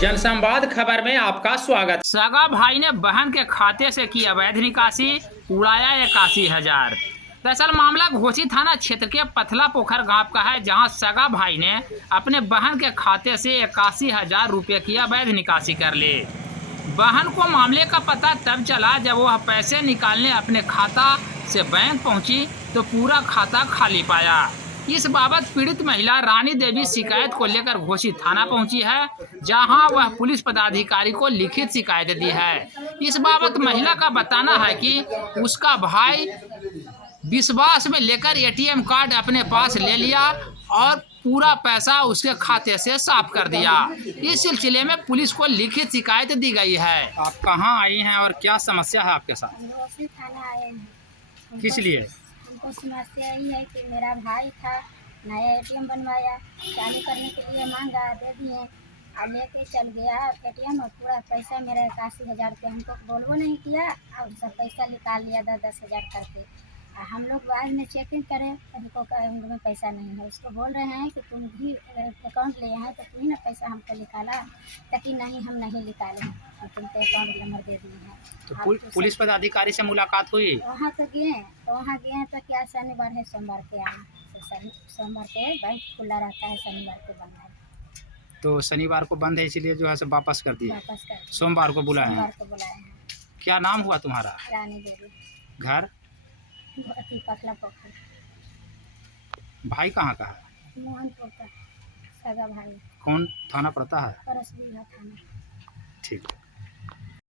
जनसंवाद खबर में आपका स्वागत। सगा भाई ने बहन के खाते से की अवैध निकासी, उड़ाया 81,000। दरअसल मामला घोसी थाना क्षेत्र के पथला पोखर गांव का है, जहां सगा भाई ने अपने बहन के खाते से 81,000 रुपये की अवैध निकासी कर ली। बहन को मामले का पता तब चला जब वह पैसे निकालने अपने खाता से बैंक पहुंची तो पूरा खाता खाली पाया। इस बाबत पीड़ित महिला रानी देवी शिकायत को लेकर घोसी थाना पहुंची है, जहां वह पुलिस पदाधिकारी को लिखित शिकायत दी है। इस बाबत महिला का बताना है कि उसका भाई विश्वास में लेकर एटीएम कार्ड अपने पास ले लिया और पूरा पैसा उसके खाते से साफ कर दिया। इस सिलसिले में पुलिस को लिखित शिकायत दी गई है। आप कहां आई हैं और क्या समस्या है आपके साथ? घोसी थाना आए हैं। किस लिए? हमको समस्या यही है कि मेरा भाई था, नया एटीएम बनवाया, चालू करने के लिए मांगा, दे दिए और लेके चल गया एटीएम और पूरा पैसा मेरा 81,000 रुपया हमको बोलबो नहीं किया और सब पैसा निकाल लिया 10,000 करके। हम लोग बाद में चेकिंग करें हमको में पैसा नहीं है। उसको बोल रहे हैं कि तुम भी अकाउंट लिए हैं तो तुम ही ना पैसा हमको निकाला, ताकि नहीं हम नहीं निकाले और तुमको अकाउंट नंबर दे दिए हैं। तो पुलिस पदाधिकारी से मुलाकात हुई? वहाँ तो गए तो क्या शनिवार है, सोमवार के आए तो सोमवार के बैंक खुला रहता है, शनिवार को बंद है। तो शनिवार को बंद है, इसीलिए जो है सब वापस कर दिया। वापस कर सोमवार को बुलाए हैं। सोमवार को बुलाए हैं। क्या नाम हुआ तुम्हारा? रानी देवी। घर? पथला पोखर। भाई कहाँ का है? मोहनपुर का सगा भाई। कौन थाना पड़ता है? परसबिया थाना। ठीक।